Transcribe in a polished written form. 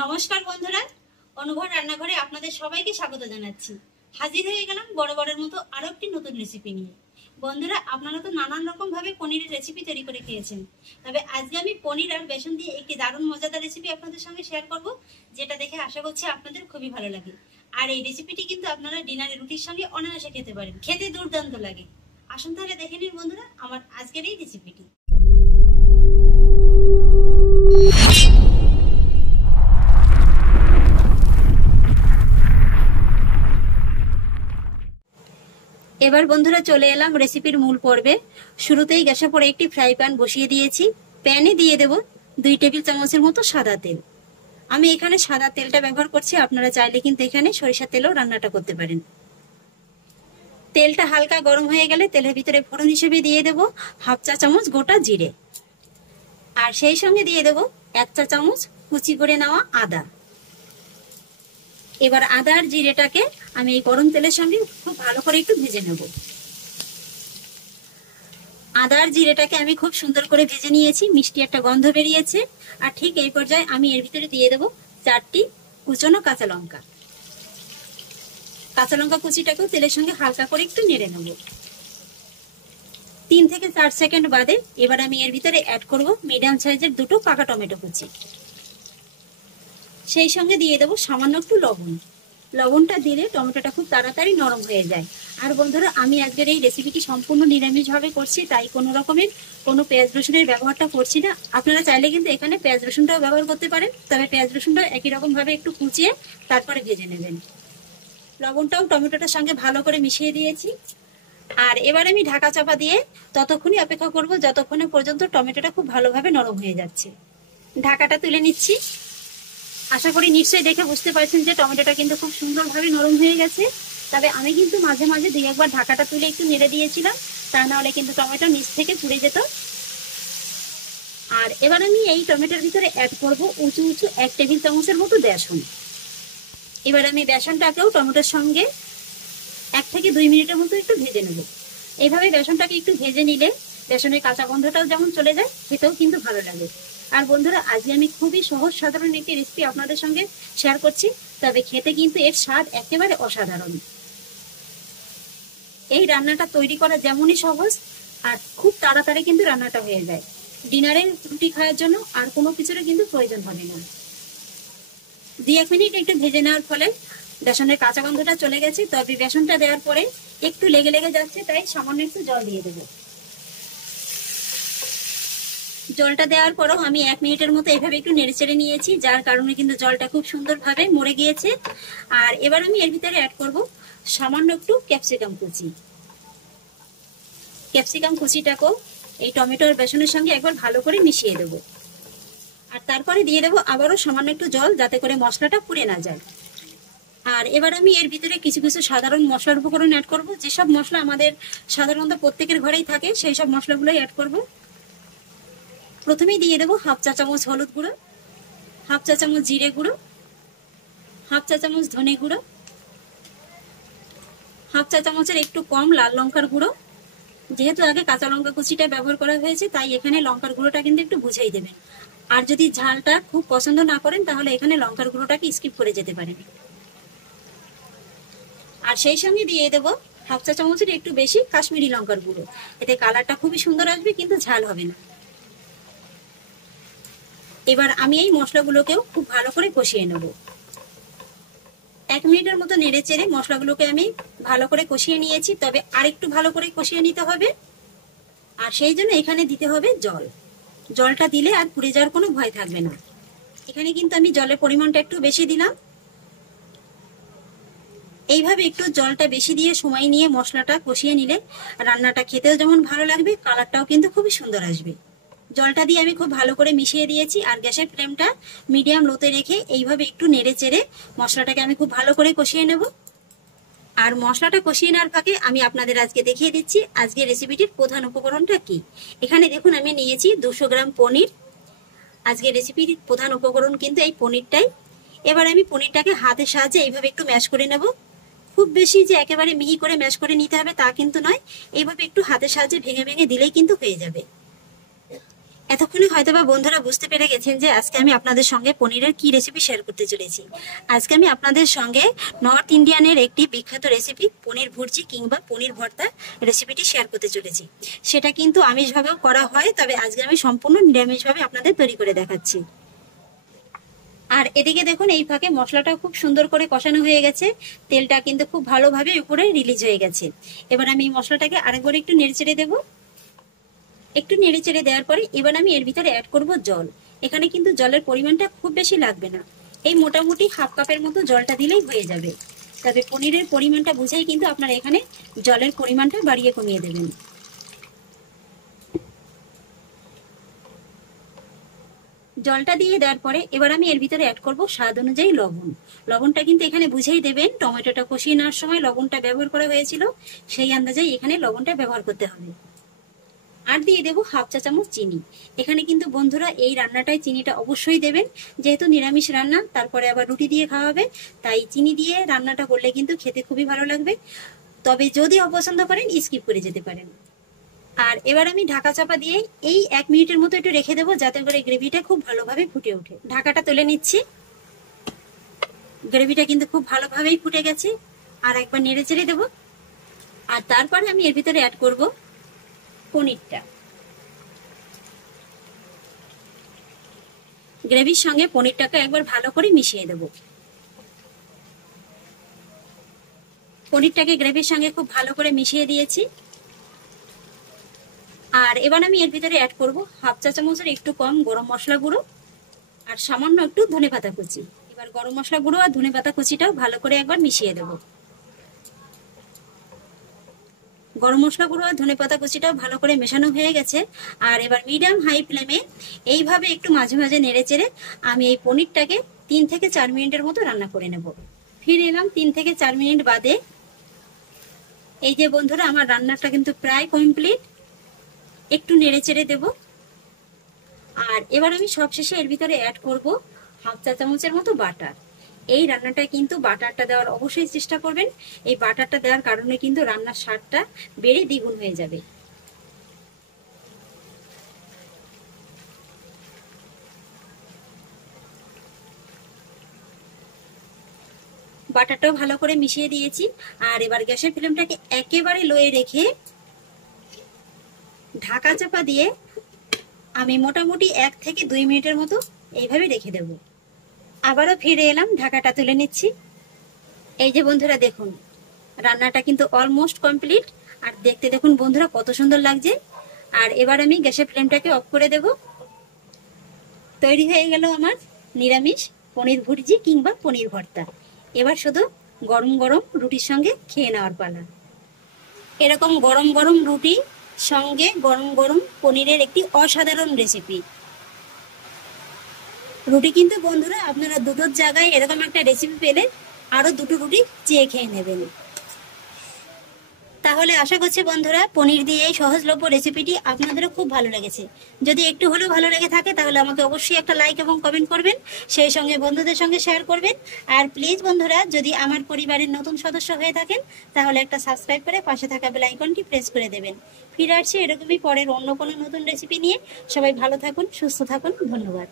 নমস্কার বন্ধুরা, অনুভব রান্নাঘরে আপনাদের সবাইকে স্বাগত জানাচ্ছি। হাজির হয়ে গেলাম বরাবরের মতো আরো একটি নতুন রেসিপি নিয়ে। বন্ধুরা, আপনারা তো নানান রকম ভাবে পনিরের রেসিপি তৈরি করে খেয়েছেন, তবে আজকে আমি পনির আর বেসন দিয়ে একটি দারুণ মজাদার রেসিপি আপনাদের সঙ্গে শেয়ার করব, যেটা দেখে আশা করছি আপনাদের খুবই ভালো লাগে। আর এই রেসিপিটি কিন্তু আপনারা ডিনারে রুটির সঙ্গে অনায়াসে খেতে পারেন, খেতে দুর্দান্ত লাগে। আসুন তাহলে দেখে নিন বন্ধুরা আমার আজকের এই রেসিপিটি। এবার বন্ধুরা চলে এলাম রেসিপির মূল পর্বে। শুরুতেই গ্যাসের পরে একটি ফ্রাই প্যান বসিয়ে দিয়েছি। প্যানে দিয়ে দেব 2 টেবিল চামচের মতো সাদা তেল। আমি এখানে সাদা তেলটা ব্যবহার করছি, আপনারা চাইলে কিন্তু এখানে সরিষার তেলও রান্নাটা করতে পারেন। তেলটা হালকা গরম হয়ে গেলে তেলের ভিতরে ফোড়ন হিসেবে দিয়ে দেব 1/2 চা চামচ গোটা জিরে, আর সেই সঙ্গে দিয়ে দেব 1 চা চামচ কুচি করে নেওয়া আদা। এবার আদা আর জিরেটাকে আমি এই গরম তেলের সঙ্গে খুব ভালো করে একটু ভেজে নেব। আদা আর জিরেটাকে আমি খুব সুন্দর করে ভেজে নিয়েছি, মিষ্টি একটা গন্ধ বেরিয়েছে। আর ঠিক এই পর্যায়ে আমি এর ভিতরে দিয়ে দেব 4টি কুচনো কাঁচা লঙ্কা। কাঁচা লঙ্কা কুচিটাকেও তেলের সঙ্গে হালকা করে একটু নেড়ে নেব। 3 থেকে 4 সেকেন্ড বাদে এবার আমি এর ভিতরে অ্যাড করব মিডিয়াম সাইজের 2টো পাকা টমেটো কুচি। সেই সঙ্গে দিয়ে দেব সামান্য একটু লবণ। লবণটা দিলে টমেটোটা খুব তাড়াতাড়ি নরম হয়ে যায়। আর বন্ধুরা, আমি আজকের এই রেসিপিটি সম্পূর্ণ নিরামিষভাবে করছি, তাই কোনো রকমের কোনো পেঁয়াজ রসুনের ব্যবহারটা করছি না। আপনারা চাইলে কিন্তু এখানে পেঁয়াজ রসুনটাও ব্যবহার করতে পারেন, তবে পেঁয়াজ রসুনটা একই রকম ভাবে একটু কুচিয়ে তারপরে ভেজে নেবেন। লবণটাও টমেটোটার সঙ্গে ভালো করে মিশিয়ে দিয়েছি। আর এবার আমি ঢাকা চাপা দিয়ে ততক্ষণই অপেক্ষা করব যতক্ষণে পর্যন্ত টমেটোটা খুব ভালোভাবে নরম হয়ে যাচ্ছে। ঢাকাটা তুলে নিচ্ছি। আশা করি নিশ্চয়ই দেখে বুঝতে পারছেন যে টমেটোটা কিন্তু খুব সুন্দরভাবে নরম হয়ে গেছে। তবে আমি কিন্তু মাঝে মাঝে 2-1 বার ঢাকাটা তুলে একটু নেড়ে দিয়েছিলাম, তা নাহলে কিন্তু টমেটো নিচ থেকে পুড়ে যেত। আর এবার আমি এই টমেটোর ভিতরে অ্যাড করব উঁচু 1 টেবিল চামচের মতো বেসন। এবার আমি বেসনটাকেও টমেটোর সঙ্গে 1 থেকে 2 মিনিটের মতো একটু ভেজে নেব। এইভাবে বেসনটাকে একটু ভেজে নিলে বেসনের কাঁচা গন্ধটাও যেমন চলে যায়, খেতেও কিন্তু ভালো লাগে। আর বন্ধুরা, আজকে আমি খুবই সহজ সাধারণ একটি রেসিপি আপনাদের সঙ্গে শেয়ার করছি, তবে খেতে কিন্তু এর স্বাদ একেবারে অসাধারণ। এই রান্নাটা তৈরি করা যেমনই সহজ আর খুব তাড়াতাড়ি কিন্তু রান্নাটা হয়ে যায়। ডিনারে রুটি খাওয়ার জন্য আর কোনো কিছুর কিন্তু প্রয়োজন হবে না। 2-1 মিনিট একটু ভেজে নেওয়ার ফলে বেসনের কাঁচা গন্ধটা চলে গেছে। তবে বেসনটা দেওয়ার পরে একটু লেগে যাচ্ছে, তাই সামান্য একটু জল দিয়ে দেবো। জলটা দেওয়ার পরও আমি 1 মিনিটের মতো এভাবে একটু নেড়ে চেড়ে নিয়েছি, যার কারণে কিন্তু জলটা খুব সুন্দরভাবে মরে গিয়েছে। আর এবার আমি এর ভিতরে অ্যাড করব সামান্য একটু ক্যাপসিকাম কুচি। ক্যাপসিকাম কুচিটাকেও এই টমেটো আর বেসনের সঙ্গে একবার ভালো করে মিশিয়ে দেবো। আর তারপরে দিয়ে দেবো আবারও সামান্য একটু জল, যাতে করে মশলাটা পুড়ে না যায়। আর এবার আমি এর ভিতরে কিছু সাধারণ মশলার উপকরণ অ্যাড করব। যেসব মশলা আমাদের সাধারণত প্রত্যেকের ঘরেই থাকে, সেই সব মশলাগুলোই অ্যাড করব। প্রথমেই দিয়ে দেবো 1/2 চা চামচ হলুদ গুঁড়ো, 1/2 চা চামচ জিরে গুঁড়ো, 1/2 চা চামচ ধনে গুঁড়ো, 1/2 চা চামচের একটু কম লাল লঙ্কার গুঁড়ো। যেহেতু আগে কাঁচা লঙ্কা কুচিটা ব্যবহার করা হয়েছে, তাই এখানে লঙ্কার গুঁড়োটা কিন্তু একটু বুঝেই দেবেন। আর যদি ঝালটা খুব পছন্দ না করেন, তাহলে এখানে লঙ্কার গুঁড়োটাকে স্কিপ করে যেতে পারেন। আর সেই সঙ্গে দিয়ে দেবো 1/2 চা চামচের একটু বেশি কাশ্মীরি লঙ্কার গুঁড়ো। এতে কালারটা খুবই সুন্দর আসবে, কিন্তু ঝাল হবে না। এবার আমি এই মশলাগুলোকেও খুব ভালো করে কষিয়ে নেব। 1 মিনিটের মতো নেড়ে চেড়ে মশলাগুলোকে আমি ভালো করে কষিয়ে নিয়েছি, তবে আরেকটু ভালো করে কষিয়ে নিতে হবে। আর সেই জন্য এখানে দিতে হবে জল। জলটা দিলে আর পুড়ে যাওয়ার কোনো ভয় থাকবে না। এখানে কিন্তু আমি জলের পরিমাণটা একটু বেশি দিলাম। এইভাবে একটু জলটা বেশি দিয়ে সময় নিয়ে মশলাটা কষিয়ে নিলে রান্নাটা খেতেও যেমন ভালো লাগবে, কালারটাও কিন্তু খুবই সুন্দর আসবে। জলটা দিয়ে আমি খুব ভালো করে মিশিয়ে দিয়েছি। আর গ্যাসের ফ্লেমটা মিডিয়াম লোতে রেখে এইভাবে একটু নেড়ে চেড়ে মশলাটাকে আমি খুব ভালো করে কষিয়ে নেব। আর মশলাটা কষিয়ে নেওয়ার ফাঁকে আমি আপনাদের আজকে দেখিয়ে দিচ্ছি আজকের রেসিপিটির প্রধান উপকরণটা কি। এখানে দেখুন আমি নিয়েছি 200 গ্রাম পনির। আজকের রেসিপির প্রধান উপকরণ কিন্তু এই পনিরটাই। এবার আমি পনিরটাকে হাতের সাহায্যে এইভাবে একটু ম্যাশ করে নেব। খুব বেশি যে একেবারে মিহি করে ম্যাশ করে নিতে হবে তা কিন্তু নয়, এইভাবে একটু হাতের সাহায্যে ভেঙে ভেঙে দিলেই কিন্তু হয়ে যাবে। এতক্ষণে হয়তোবা বন্ধুরা বুঝতে পেরে গেছেন যে আজকে আমি আপনাদের সঙ্গে পনিরের কি রেসিপি শেয়ার করতে চলেছি। আজকে আমি আপনাদের সঙ্গে নর্থ ইন্ডিয়ানের একটি বিখ্যাত রেসিপি পনির ভুর্জি কিংবা পনির ভর্তা রেসিপিটি শেয়ার করতে চলেছি। সেটা কিন্তু আমিষভাবেও করা হয়, তবে আজকে আমি সম্পূর্ণ নিরামিষভাবে আপনাদের তৈরি করে দেখাচ্ছি। আর এদিকে দেখুন, এই ফাঁকে মশলাটা খুব সুন্দর করে কষানো হয়ে গেছে, তেলটা কিন্তু খুব ভালোভাবে উপরে রিলিজ হয়ে গেছে। এবার আমি এই মশলাটাকে আরেকবার একটু নেড়েচেড়ে দেবো। একটু নেড়েচেড়ে দেওয়ার পরে এবার আমি এর ভিতরে অ্যাড করব জল। এখানে কিন্তু জলের পরিমাণটা খুব বেশি লাগবে না, এই মোটামুটি হাফ কাপের মতো জলটা দিলেই হয়ে যাবে। তবে পনিরের পরিমাণটা বুঝেই কিন্তু আপনারা এখানে জলের পরিমাণটা বাড়িয়ে কমিয়ে দেবেন। জলটা দিয়ে দেওয়ার পরে এবার আমি এর ভিতরে অ্যাড করব স্বাদ অনুযায়ী লবণ। লবণটা কিন্তু এখানে বুঝেই দেবেন, টমেটোটা কষিয়ে নেওয়ার সময় লবণটা ব্যবহার করা হয়েছিল, সেই আন্দাজেই এখানে লবণটা ব্যবহার করতে হবে। আর দিয়ে দেবো হাফ চা চামচ চিনি। এখানে কিন্তু বন্ধুরা এই রান্নাটায় চিনিটা অবশ্যই দেবেন, যেহেতু নিরামিষ রান্না, তারপরে আবার রুটি দিয়ে খাওয়া হবে, তাই চিনি দিয়ে রান্নাটা করলে কিন্তু খেতে খুবই ভালো লাগবে। তবে যদি অপছন্দ করেন স্কিপ করে যেতে পারেন। আর এবার আমি ঢাকা চাপা দিয়ে এই 1 মিনিটের মতো একটু রেখে দেবো, যাতে করে গ্রেভিটা খুব ভালোভাবে ফুটে ওঠে। ঢাকাটা তুলে নিচ্ছি। গ্রেভিটা কিন্তু খুব ভালোভাবেই ফুটে গেছে। আর একবার নেড়ে চেড়ে দেবো। আর তারপরে আমি এর ভিতরে অ্যাড করব পনিরটা। গ্রেভির সঙ্গে পনিরটাকে একবার ভালো করে মিশিয়ে দেব। পনিরটাকে গ্রেভির সঙ্গে খুব ভালো করে মিশিয়ে দিয়েছি। আর এবার আমি এর ভিতরে অ্যাড করব হাফ চা চামচের একটু কম গরম মশলা গুঁড়ো আর সামান্য একটু ধনেপাতা কুচি। এবার গরম মশলা গুঁড়ো আর ধনেপাতা কুচিটাও ভালো করে একবার মিশিয়ে দেব। গরম মশলা গুঁড়ো আর ধনেপাতা কুচিটাও ভালো করে মেশানো হয়ে গেছে। আর এবার মিডিয়াম হাই ফ্লেমে এইভাবে একটু মাঝে মাঝে নেড়ে চেড়ে আমি এই পনিরটাকে 3 থেকে 4 মিনিটের মতো রান্না করে নেব। ফিরে এলাম 3 থেকে 4 মিনিট বাদে। এই যে বন্ধুরা, আমার রান্নাটা কিন্তু প্রায় কমপ্লিট। একটু নেড়ে চেড়ে দেব। আর এবার আমি সবশেষে এর ভিতরে অ্যাড করব হাফ চা চামচের মতো বাটার। এই রান্নাটায় কিন্তু বাটারটা দেওয়ার অবশ্যই চেষ্টা করবেন। এই বাটারটা দেওয়ার কারণে কিন্তু রান্নার স্বাদটা বেড়ে দ্বিগুণ হয়ে যাবে। বাটারটাও ভালো করে মিশিয়ে দিয়েছি। আর এবার গ্যাসের ফ্লেমটাকে একেবারে লোয়ে রেখে ঢাকা চাপা দিয়ে আমি মোটামুটি 1 থেকে 2 মিনিটের মতো এইভাবে রেখে দেব। আবারও ফিরে এলাম, ঢাকাটা তুলে নিচ্ছি। এই যে বন্ধুরা দেখুন, রান্নাটা কিন্তু অলমোস্ট কমপ্লিট। আর দেখতে দেখুন বন্ধুরা কত সুন্দর লাগছে। আর এবার আমি গ্যাসের ফ্লেমটাকে অফ করে দেব। তৈরি হয়ে গেল আমার নিরামিষ পনির ভুর্জি কিংবা পনির ভর্তা। এবার শুধু গরম গরম রুটির সঙ্গে খেয়ে নেওয়ার পালা। এরকম গরম গরম রুটি সঙ্গে গরম গরম পনিরের একটি অসাধারণ রেসিপি। রুটি কিন্তু বন্ধুরা আপনারা দুটোর জায়গায় এরকম একটা রেসিপি পেলে আরো দুটো রুটি চেয়ে খেয়ে নেবেন। তাহলে আশা করছি বন্ধুরা, পনির দিয়ে এই সহজলভ্য রেসিপিটি আপনাদেরও খুব ভালো লেগেছে। যদি একটু হলেও ভালো লেগে থাকে তাহলে আমাকে অবশ্যই একটা লাইক এবং কমেন্ট করবেন, সেই সঙ্গে বন্ধুদের সঙ্গে শেয়ার করবেন। আর প্লিজ বন্ধুরা, যদি আমার পরিবারের নতুন সদস্য হয়ে থাকেন তাহলে একটা সাবস্ক্রাইব করে পাশে থাকা বেল আইকনটি প্রেস করে দেবেন। ফিরে আসছি এরকমই পরের অন্য কোনো নতুন রেসিপি নিয়ে। সবাই ভালো থাকুন, সুস্থ থাকুন, ধন্যবাদ।